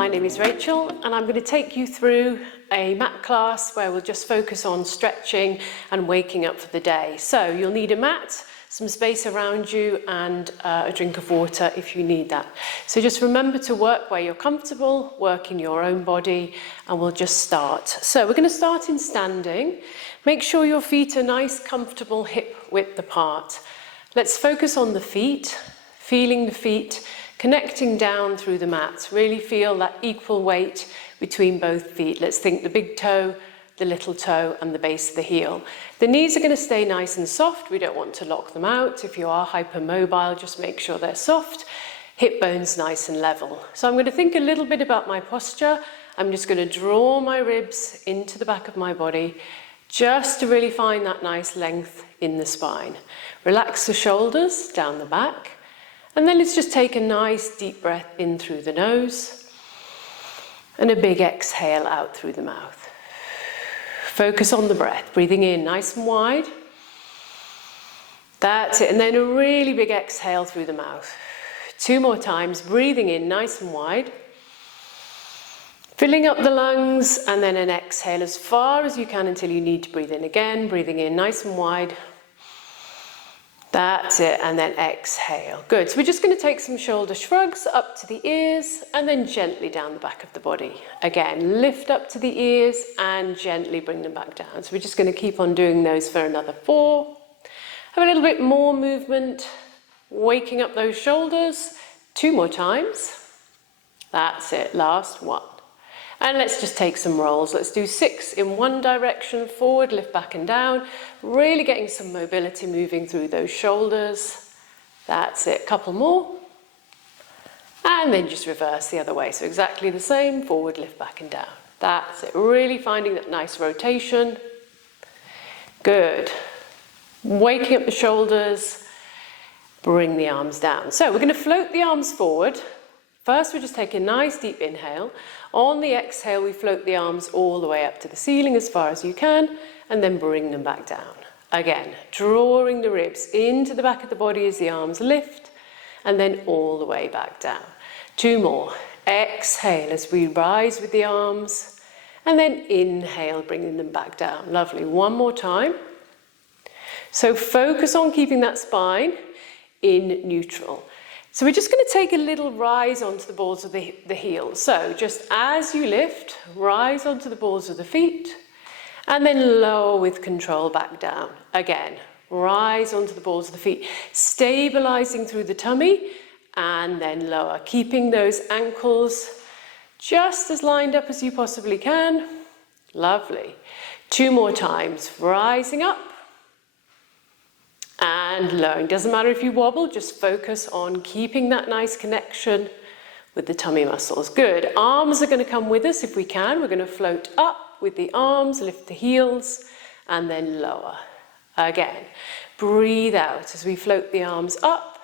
my name is Rachel and I'm going to take you through a mat class where we'll just focus on stretching and waking up for the day. So you'll need a mat, some space around you and a drink of water if you need that. So just remember to work where you're comfortable, work in your own body, and we'll just start. So we're going to start in standing. Make sure your feet are nice, comfortable, hip width apart. Let's focus on the feet, feeling the feet, connecting down through the mat. Really feel that equal weight between both feet. Let's think the big toe, the little toe, and the base of the heel. The knees are going to stay nice and soft. We don't want to lock them out. If you are hypermobile, just make sure they're soft. Hip bones nice and level. So I'm going to think a little bit about my posture. I'm just going to draw my ribs into the back of my body, just to really find that nice length in the spine. Relax the shoulders down the back. And then let's just take a nice deep breath in through the nose and a big exhale out through the mouth. Focus on the breath, breathing in nice and wide. That's it. And then a really big exhale through the mouth. 2 more times, breathing in nice and wide. Filling up the lungs and then an exhale as far as you can until you need to breathe in again. Breathing in nice and wide. That's it, and then exhale. Good, so we're just going to take some shoulder shrugs up to the ears and then gently down the back of the body. Again, lift up to the ears and gently bring them back down. So we're just going to keep on doing those for another 4. Have a little bit more movement, waking up those shoulders. 2 more times. That's it, last 1. And let's just take some rolls. Let's do 6 in one direction, forward, lift back and down. Really getting some mobility moving through those shoulders. That's it, couple more. And then just reverse the other way. So exactly the same, forward, lift back and down. That's it, really finding that nice rotation. Good. Waking up the shoulders, bring the arms down. So we're going to float the arms forward. First, we just take a nice deep inhale. On the exhale, we float the arms all the way up to the ceiling as far as you can, and then bring them back down. Again, drawing the ribs into the back of the body as the arms lift, and then all the way back down. 2 more. Exhale as we rise with the arms, and then inhale, bringing them back down. Lovely. 1 more time. So focus on keeping that spine in neutral. So we're just going to take a little rise onto the balls of the heels. So just as you lift, rise onto the balls of the feet, and then lower with control back down. Again, rise onto the balls of the feet, stabilizing through the tummy, and then lower, keeping those ankles just as lined up as you possibly can. Lovely. 2 more times, rising up. And lowering. Doesn't matter if you wobble, just focus on keeping that nice connection with the tummy muscles. Good. Arms are going to come with us if we can. We're going to float up with the arms, lift the heels, and then lower. Again, breathe out as we float the arms up,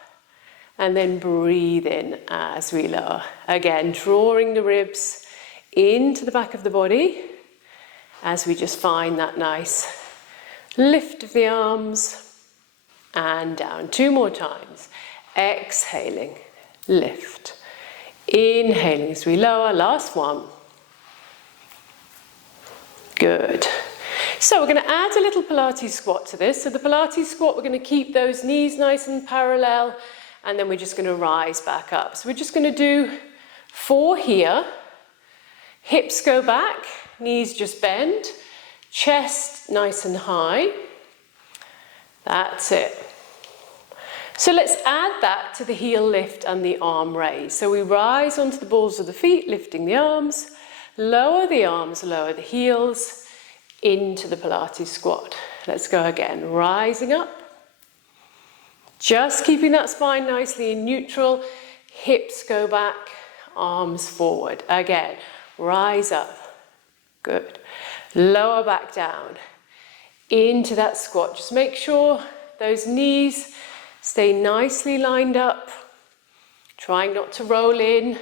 and then breathe in as we lower. Again, drawing the ribs into the back of the body as we just find that nice lift of the arms. And down. 2 more times. Exhaling, lift. Inhaling as we lower. Last 1. Good. So we're going to add a little Pilates squat to this. So the Pilates squat, we're going to keep those knees nice and parallel, and then we're just going to rise back up. So we're just going to do 4 here. Hips go back, knees just bend, chest nice and high. That's it. So let's add that to the heel lift and the arm raise. So we rise onto the balls of the feet, lifting the arms, lower the arms, lower the heels, into the Pilates squat. Let's go again, rising up. Just keeping that spine nicely in neutral, hips go back, arms forward. Again, rise up. Good. Lower back down. Into that squat. Just make sure those knees stay nicely lined up, trying not to roll in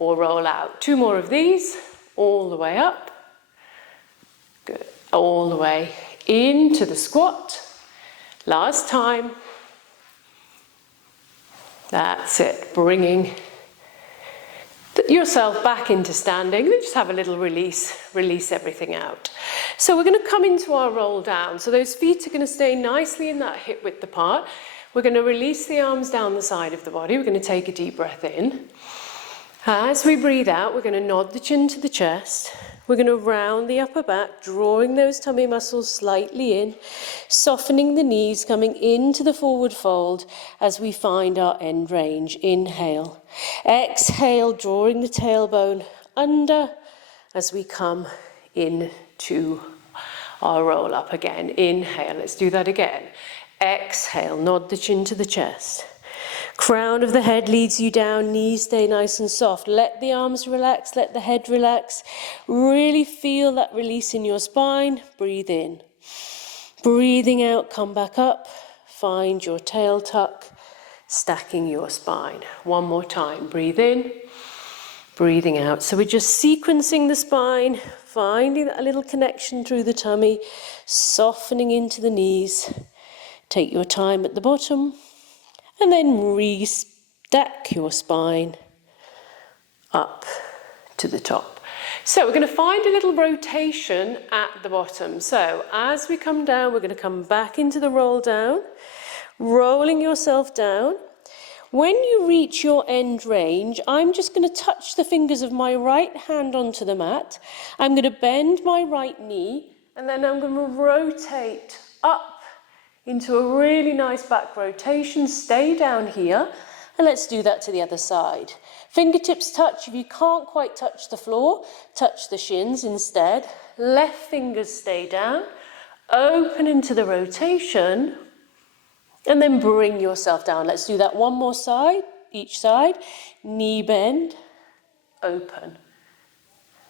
or roll out. 2 more of these, all the way up. Good. All the way into the squat. Last time. That's it. Bringing yourself back into standing, and just have a little release everything out. So we're going to come into our roll down. So those feet are going to stay nicely in that hip width apart. We're going to release the arms down the side of the body. We're going to take a deep breath in. As we breathe out, we're going to nod the chin to the chest. We're going to round the upper back, drawing those tummy muscles slightly in, softening the knees, coming into the forward fold as we find our end range. Inhale. Exhale, drawing the tailbone under as we come into our roll up again. Inhale. Let's do that again. Exhale, nod the chin to the chest. Crown of the head leads you down, knees stay nice and soft. Let the arms relax, let the head relax. Really feel that release in your spine. Breathe in. Breathing out, come back up. Find your tail tuck, stacking your spine. One more time. Breathe in, breathing out. So we're just sequencing the spine, finding that little connection through the tummy, softening into the knees. Take your time at the bottom. And then re-stack your spine up to the top. So we're going to find a little rotation at the bottom. So as we come down, we're going to come back into the roll down, rolling yourself down. When you reach your end range, I'm just going to touch the fingers of my right hand onto the mat. I'm going to bend my right knee, and then I'm going to rotate up into a really nice back rotation. Stay down here, and let's do that to the other side. Fingertips touch. If you can't quite touch the floor, touch the shins instead. Left fingers stay down, open into the rotation, and then bring yourself down. Let's do that one more side, each side. Knee bend, open.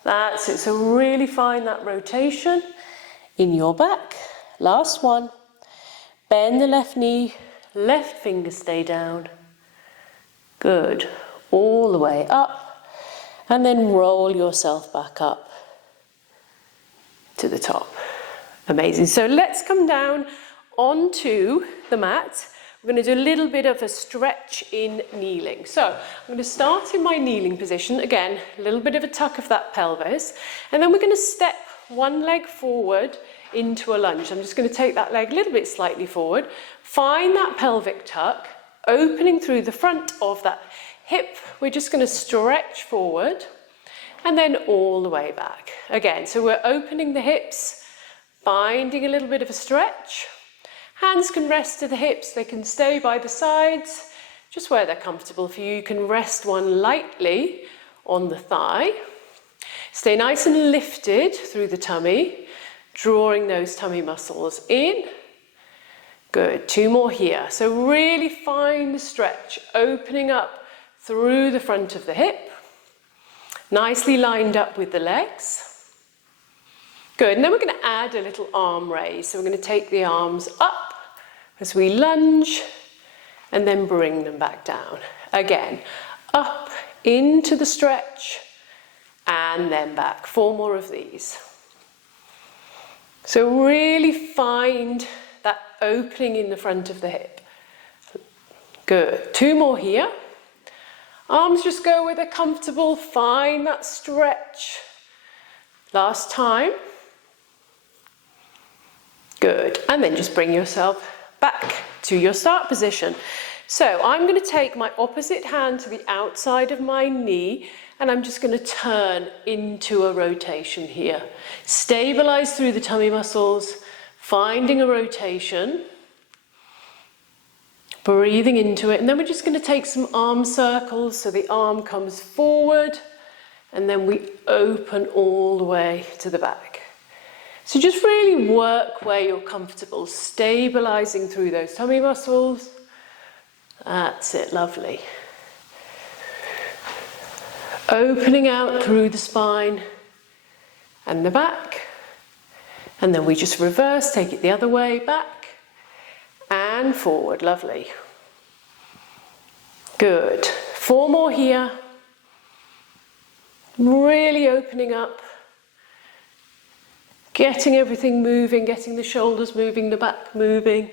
That's it. So really find that rotation in your back. Last one. Bend the left knee, left finger stay down. Good. All the way up. And then roll yourself back up to the top. Amazing. So let's come down onto the mat. We're going to do a little bit of a stretch in kneeling. So I'm going to start in my kneeling position. Again, a little bit of a tuck of that pelvis. And then we're going to step one leg forward into a lunge. I'm just going to take that leg a little bit slightly forward. Find that pelvic tuck, opening through the front of that hip. We're just going to stretch forward and then all the way back. Again, so we're opening the hips, finding a little bit of a stretch. Hands can rest to the hips. They can stay by the sides, just where they're comfortable for you. You can rest one lightly on the thigh. Stay nice and lifted through the tummy, drawing those tummy muscles in. Good, 2 more here. So really find the stretch, opening up through the front of the hip, nicely lined up with the legs. Good, and then we're going to add a little arm raise. So we're going to take the arms up as we lunge and then bring them back down. Again, up into the stretch and then back. 4 more of these. So really find that opening in the front of the hip. Good. 2 more here. Arms just go where they're comfortable. Find that stretch. Last time. Good. And then just bring yourself back to your start position. So I'm going to take my opposite hand to the outside of my knee, and I'm just going to turn into a rotation here. Stabilize through the tummy muscles, finding a rotation, breathing into it, and then we're just going to take some arm circles. So the arm comes forward, and then we open all the way to the back. So just really work where you're comfortable, stabilizing through those tummy muscles. That's it, lovely. Opening out through the spine and the back. And then we just reverse, take it the other way, back and forward, lovely. Good. 4 more here. Really opening up. Getting everything moving, getting the shoulders moving, the back moving,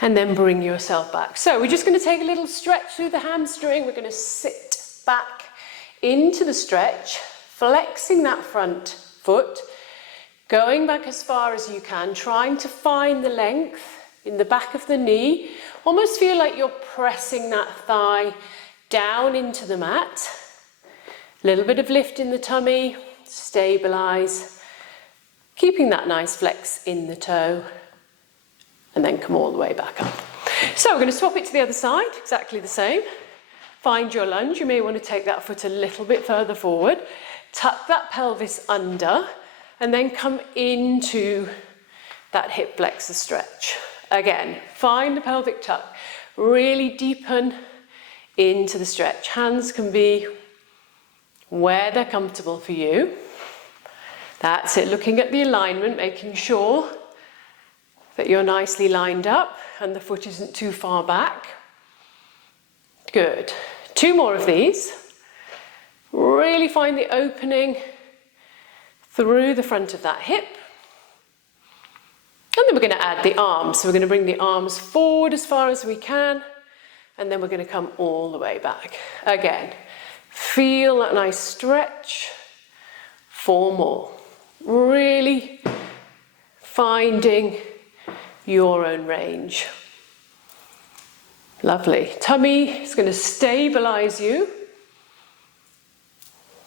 and then bring yourself back. So we're just going to take a little stretch through the hamstring. We're going to sit back into the stretch, flexing that front foot, going back as far as you can, trying to find the length in the back of the knee. Almost feel like you're pressing that thigh down into the mat. A little bit of lift in the tummy, stabilize, keeping that nice flex in the toe, and then come all the way back up. So we're going to swap it to the other side, exactly the same. Find your lunge. You may want to take that foot a little bit further forward, tuck that pelvis under, and then come into that hip flexor stretch. Again, find the pelvic tuck, really deepen into the stretch. Hands can be where they're comfortable for you. That's it, looking at the alignment, making sure that you're nicely lined up and the foot isn't too far back. Good. 2 more of these. Really find the opening through the front of that hip. And then we're going to add the arms. So we're going to bring the arms forward as far as we can, and then we're going to come all the way back. Again, feel that nice stretch. 4 more. Really finding your own range. Lovely. Tummy is going to stabilize you.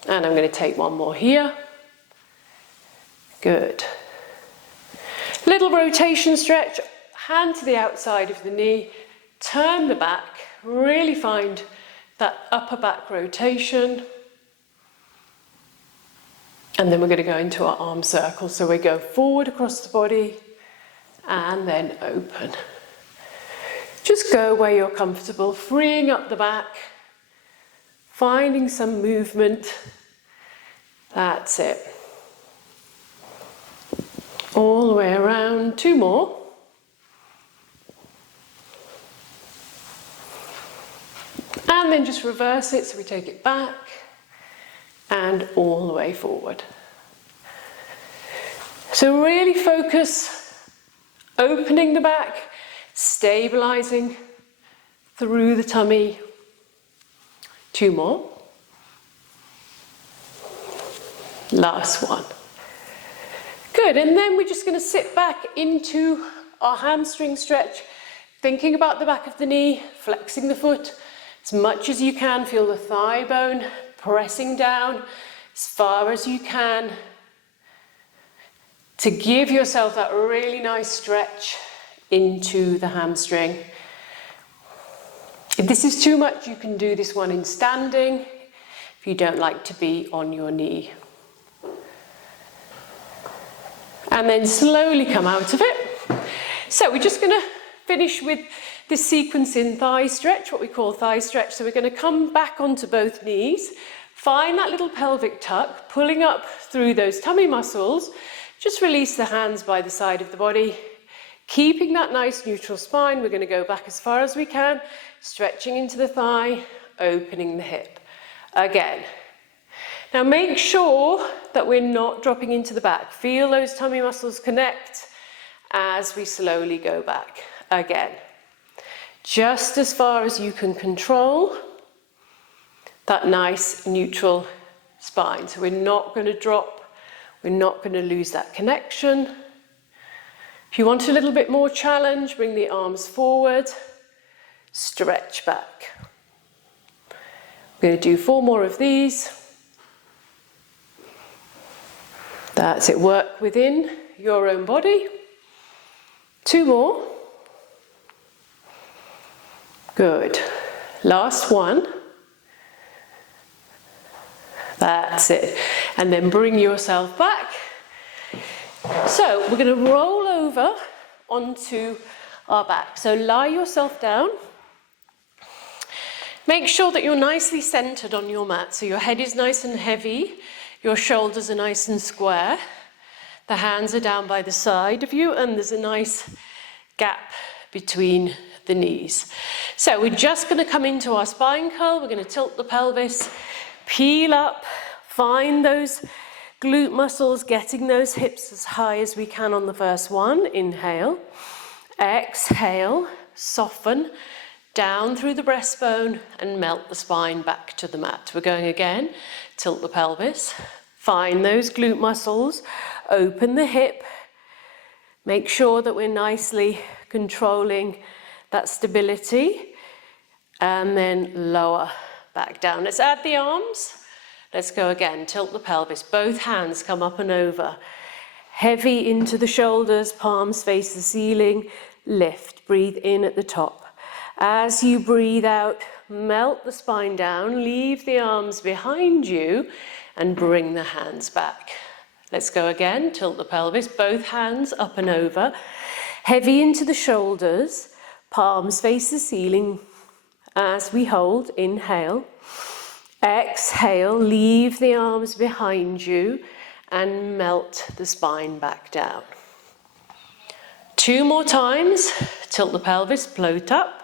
And I'm going to take 1 more here. Good. Little rotation stretch, hand to the outside of the knee, turn the back, really find that upper back rotation. And then we're going to go into our arm circle. So we go forward across the body and then open. Just go where you're comfortable, freeing up the back, finding some movement. That's it. All the way around. 2 more. And then just reverse it, so we take it back and all the way forward. So really focus, opening the back, stabilizing through the tummy. 2 more. Last one. Good, and then we're just going to sit back into our hamstring stretch, thinking about the back of the knee, flexing the foot as much as you can. Feel the thigh bone pressing down as far as you can to give yourself that really nice stretch into the hamstring. If this is too much, you can do this one in standing if you don't like to be on your knee. And then slowly come out of it. So we're just going to finish with this sequence in thigh stretch, what we call thigh stretch. So we're going to come back onto both knees, find that little pelvic tuck, pulling up through those tummy muscles. Just release the hands by the side of the body, keeping that nice neutral spine. We're going to go back as far as we can, stretching into the thigh, opening the hip. Again. Now make sure that we're not dropping into the back. Feel those tummy muscles connect as we slowly go back. Again, just as far as you can control that nice neutral spine. So we're not going to drop, we're not going to lose that connection. If you want a little bit more challenge, bring the arms forward, stretch back. We're going to do 4 more of these. That's it, work within your own body. 2 more. Good. Last one. That's it. And then bring yourself back. So we're going to roll over onto our back. So lie yourself down. Make sure that you're nicely centered on your mat. So your head is nice and heavy. Your shoulders are nice and square. The hands are down by the side of you, and there's a nice gap between the knees. So we're just going to come into our spine curl. We're going to tilt the pelvis, peel up, find those glute muscles, getting those hips as high as we can on the first one. Inhale. Exhale. Soften. down through the breastbone and melt the spine back to the mat. We're going again, tilt the pelvis, find those glute muscles, open the hip, make sure that we're nicely controlling that stability, and then lower back down. Let's add the arms. Let's go again, tilt the pelvis, both hands come up and over. Heavy into the shoulders, palms face the ceiling, lift, breathe in at the top. As you breathe out, melt the spine down, leave the arms behind you and bring the hands back. Let's go again, tilt the pelvis, both hands up and over. Heavy into the shoulders, palms face the ceiling. As we hold, inhale. Exhale, leave the arms behind you and melt the spine back down. 2 more times, tilt the pelvis, float up.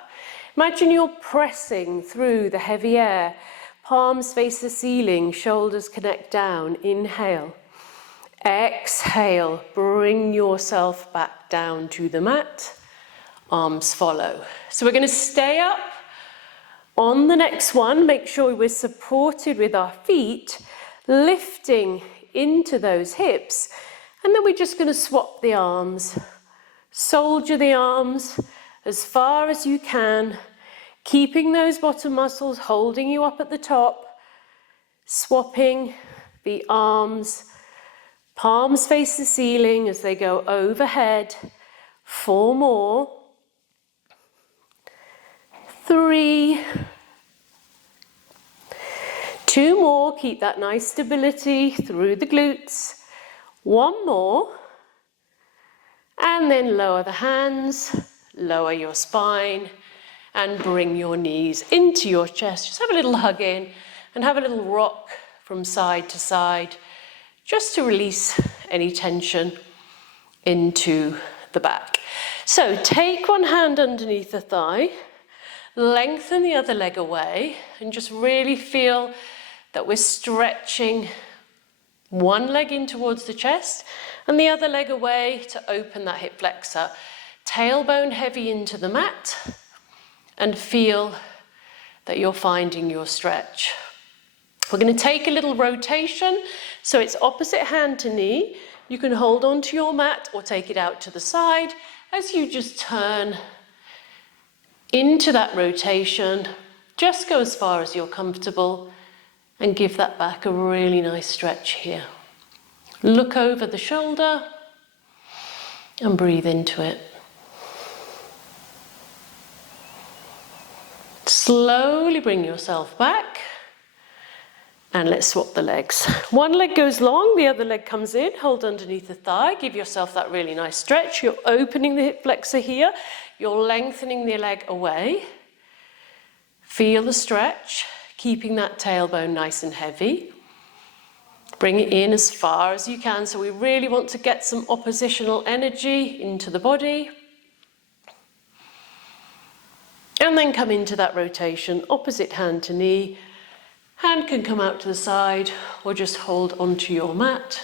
Imagine you're pressing through the heavy air. Palms face the ceiling, shoulders connect down. Inhale. Exhale, bring yourself back down to the mat. Arms follow. So we're going to stay up. On the next one, make sure we're supported with our feet, lifting into those hips, and then we're just going to swap the arms. Soldier the arms as far as you can, keeping those bottom muscles holding you up at the top, swapping the arms, palms face the ceiling as they go overhead. 4 more. 3. 2 more, keep that nice stability through the glutes. 1 more. And then lower the hands, lower your spine, and bring your knees into your chest. Just have a little hug in and have a little rock from side to side, just to release any tension into the back. So take one hand underneath the thigh, lengthen the other leg away, and just really feel that we're stretching one leg in towards the chest and the other leg away to open that hip flexor. Tailbone heavy into the mat, and feel that you're finding your stretch. We're going to take a little rotation, so it's opposite hand to knee. You can hold onto your mat or take it out to the side as you just turn into that rotation. Just go as far as you're comfortable and give that back a really nice stretch here. Look over the shoulder and breathe into it. Slowly bring yourself back, and let's swap the legs. One leg goes long, the other leg comes in. Hold underneath the thigh, give yourself that really nice stretch. You're opening the hip flexor here, you're lengthening the leg away. Feel the stretch, keeping that tailbone nice and heavy. Bring it in as far as you can, so we really want to get some oppositional energy into the body. And then come into that rotation, opposite hand to knee. Hand can come out to the side or just hold onto your mat.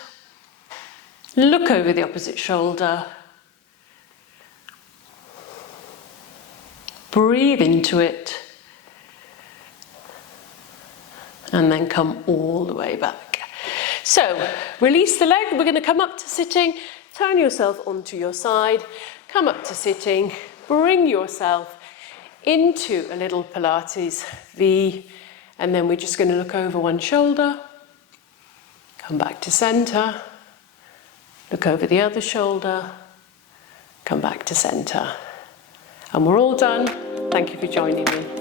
Look over the opposite shoulder. Breathe into it. And then come all the way back. So, release the leg. We're going to come up to sitting. Turn yourself onto your side. Come up to sitting. Bring yourself into a little Pilates V, and then we're just going to look over one shoulder, come back to center, look over the other shoulder, come back to center. And we're all done. Thank you for joining me.